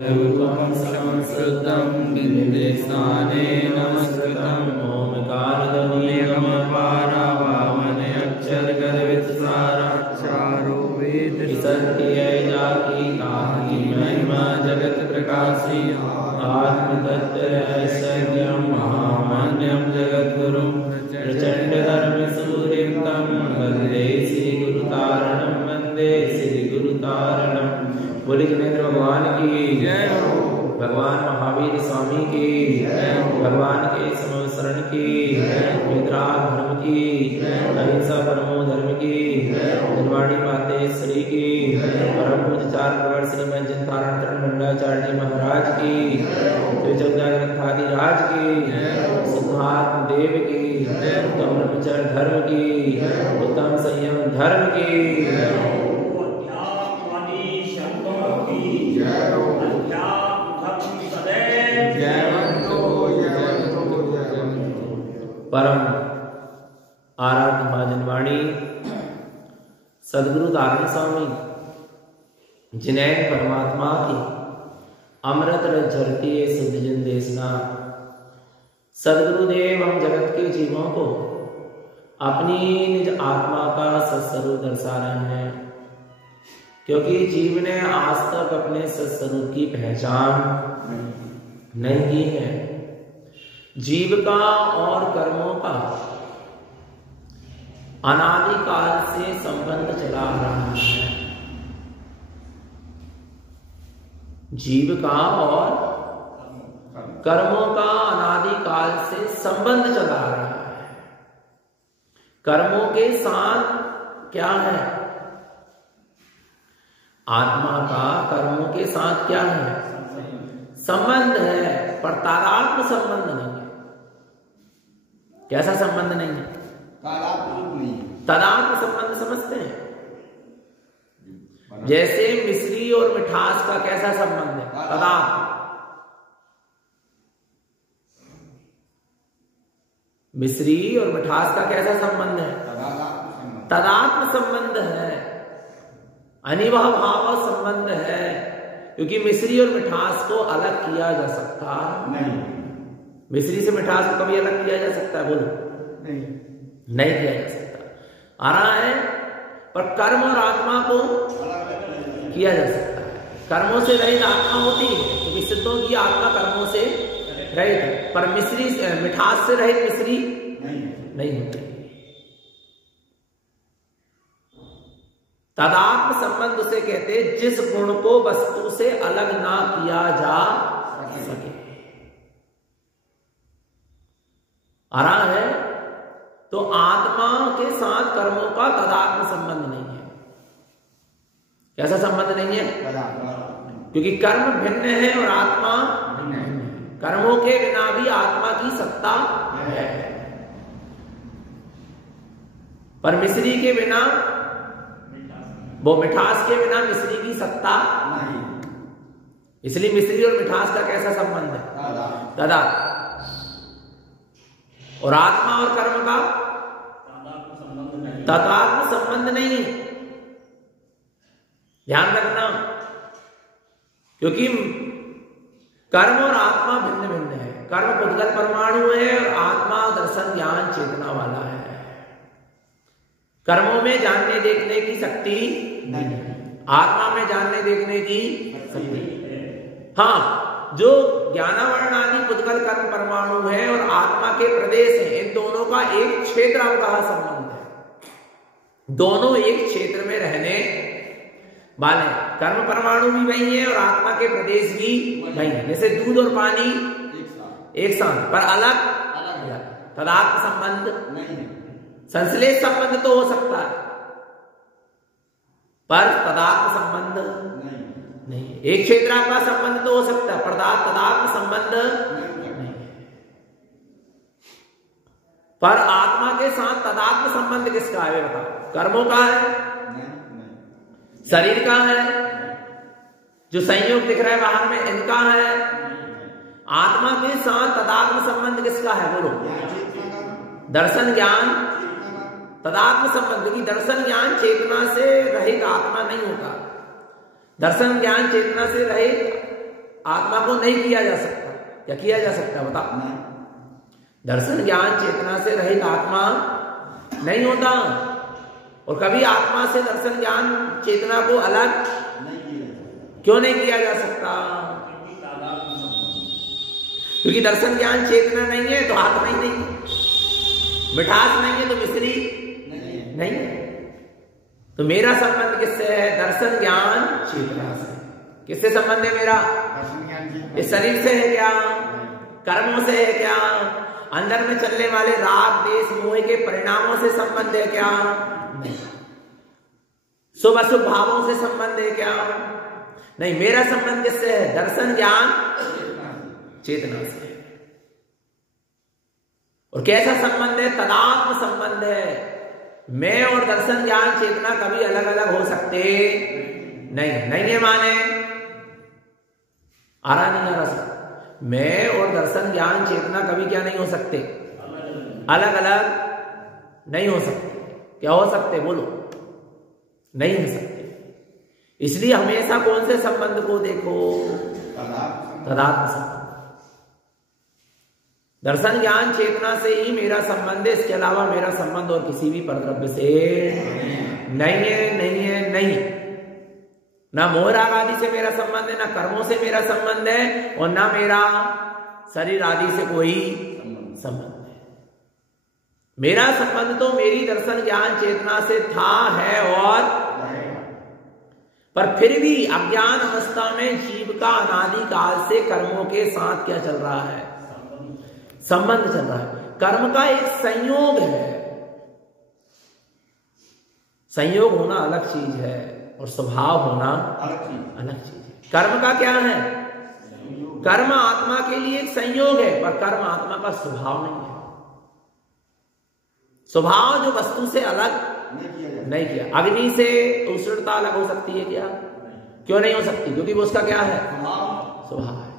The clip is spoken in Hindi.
रूपं संस्कृतं बिंदेशाने नमस्कृतं ओमकारध्वनिगमपारा पावने अक्षर गर्वित सारा चारो वेद सत्य जाकी ताहि महिमा जगत प्रकाशी आत्म तत्व ऐश्वर्यं महामान्यं जगद्गुरुं प्रचंड धर्म सूर्यं वंदे श्री गुरुतारणं वंदे श्री गुरुतारणं। बोले जिनेन्द्र भगवान की जय हो, भगवान महावीर स्वामी की जय हो, भगवान के समवसरण की विद्राग धर्म की अहिंसा परमो धर्म की निर्वाणी मातेश्वरी की परम पूज्य चार प्रवर श्रीमद जिनतारण मंडलाचार्य महाराज की ग्रंथादि राज की सिद्धार्थ देव की उत्तम ब्रह्मचर्य धर्म की उत्तम संयम धर्म की परम आराध्य महाजनवाणी सदगुरु तारण स्वामी जिनैन परमात्मा की अमृत झरती शुद्ध जन देशना सदगुरुदेव हम जगत के जीवों को अपनी निज आत्मा का सत्स्वरूप दर्शा रहे हैं, क्योंकि जीव ने आज तक अपने सत्स्वरूप की पहचान नहीं की है। जीव का और कर्मों का अनादिकाल से संबंध चला आ रहा है। जीव का और कर्मों का अनादिकाल से संबंध चला आ रहा है। कर्मों के साथ क्या है? आत्मा का कर्मों के साथ क्या है? संबंध है, पर तादात्म्य संबंध नहीं है। कैसा संबंध नहीं है? तादात्म्य संबंध समझते हैं? जैसे मिश्री और मिठास का कैसा संबंध है? तादात्म्य। मिश्री और मिठास का कैसा संबंध है? तादात्म्य संबंध है, अनिवार्य भाव संबंध है, क्योंकि मिश्री और मिठास को अलग किया जा सकता नहीं। मिश्री से मिठास को कभी अलग किया जा सकता है? बोलो नहीं किया जा सकता। आ रहा है, पर कर्म और आत्मा को किया जा सकता है। कर्मों से रहित आत्मा होती है, क्योंकि सिद्धों की आत्मा कर्मों से रहित है, पर मिश्री मिठास से रहित मिश्री नहीं होती। तादात्म्य संबंध उसे कहते हैं जिस गुण को वस्तु से अलग ना किया जा सके। आ रहा है, तो आत्मा के साथ कर्मों का तादात्म्य संबंध नहीं है। कैसा संबंध नहीं है? क्योंकि कर्म भिन्न है और आत्मा भिन्न है। कर्मों के बिना भी आत्मा की सत्ता है, पर मिश्री के बिना, वो मिठास के बिना मिश्री की सत्ता नहीं। इसलिए मिश्री और मिठास का कैसा संबंध है? तादात्म्य। और आत्मा और कर्म का तादात्म्य संबंध नहीं है। ध्यान रखना, क्योंकि कर्म और आत्मा भिन्न भिन्न है। कर्म पुद्गल परमाणु है और आत्मा दर्शन ज्ञान चेतना वाला है। कर्मों में जानने देखने की शक्ति नहीं है, आत्मा में जानने देखने की शक्ति। हाँ, जो ज्ञानावरण आदि पुद्गल कर्म परमाणु है और आत्मा के प्रदेश है, इन दोनों का एक क्षेत्र अवगाह संबंध है। दोनों एक क्षेत्र में रहने वाले, कर्म परमाणु भी वही है और आत्मा के प्रदेश भी वही है। जैसे दूध और पानी एक साथ, पर अलग अलग। तादात्म्य संबंध नहीं है। संश्लेष संबंध तो हो सकता है, पर तादात्म्य संबंध नहीं। एक क्षेत्र का संबंध तो हो सकता है, पर तादात्म्य संबंध नहीं। पर आत्मा के साथ तादात्म्य संबंध किसका है? बताओ। कर्मों का है? शरीर का है? जो संयोग दिख रहा है बाहर में, इनका है? आत्मा के साथ तादात्म्य संबंध किसका है? बोलो। दर्शन ज्ञान तादात्म्य संबंध की। दर्शन ज्ञान चेतना से रहित आत्मा नहीं होता। दर्शन ज्ञान चेतना से रहित आत्मा को नहीं किया जा सकता, क्या किया जा सकता बता? दर्शन ज्ञान चेतना से रहित आत्मा नहीं होता, और कभी आत्मा से दर्शन ज्ञान चेतना को अलग क्यों नहीं किया जा सकता? क्योंकि दर्शन ज्ञान चेतना नहीं है तो आत्मा ही नहीं, मिठास नहीं है तो मिश्री नहीं है। तो मेरा संबंध किससे है? दर्शन ज्ञान चेतना से। किससे संबंध है मेरा? इस शरीर से है क्या? कर्मों से है क्या? अंदर में चलने वाले राग देश मोह के परिणामों से संबंध है क्या? नहीं। शुभ अशुभ भावों से संबंध है क्या? नहीं। मेरा संबंध किससे है? दर्शन ज्ञान चेतना से। और कैसा संबंध है? तदात्म संबंध है। मैं और दर्शन ज्ञान चेतना कभी अलग अलग हो सकते नहीं। नहीं है माने आ रहा नहीं आ रहा? मैं और दर्शन ज्ञान चेतना कभी क्या नहीं हो सकते? अलग अलग नहीं हो सकते। क्या हो सकते? बोलो। नहीं हो सकते। इसलिए हमेशा कौन से संबंध को देखो? तदात्म संबंध। दर्शन ज्ञान चेतना से ही मेरा संबंध है, इसके अलावा मेरा संबंध और किसी भी परद्रव्य से नहीं है। नहीं है, नहीं। ना मोह राग आदि से मेरा संबंध है, ना कर्मों से मेरा संबंध है, और ना मेरा शरीर आदि से कोई संबंध है। मेरा संबंध तो मेरी दर्शन ज्ञान चेतना से था, है और पर फिर भी अज्ञान अवस्था में जीव का अनादि काल से कर्मों के साथ क्या चल रहा है? संबंध चल रहा है। कर्म का एक संयोग है। संयोग होना अलग चीज है और स्वभाव होना अलग चीज है। कर्म का क्या है? कर्म आत्मा के लिए एक संयोग है, पर कर्म आत्मा का स्वभाव नहीं है। स्वभाव जो वस्तु से अलग नहीं किया। अग्नि से उष्णता अलग हो सकती है क्या? क्यों नहीं हो सकती? क्योंकि वो उसका क्या है? स्वभाव है।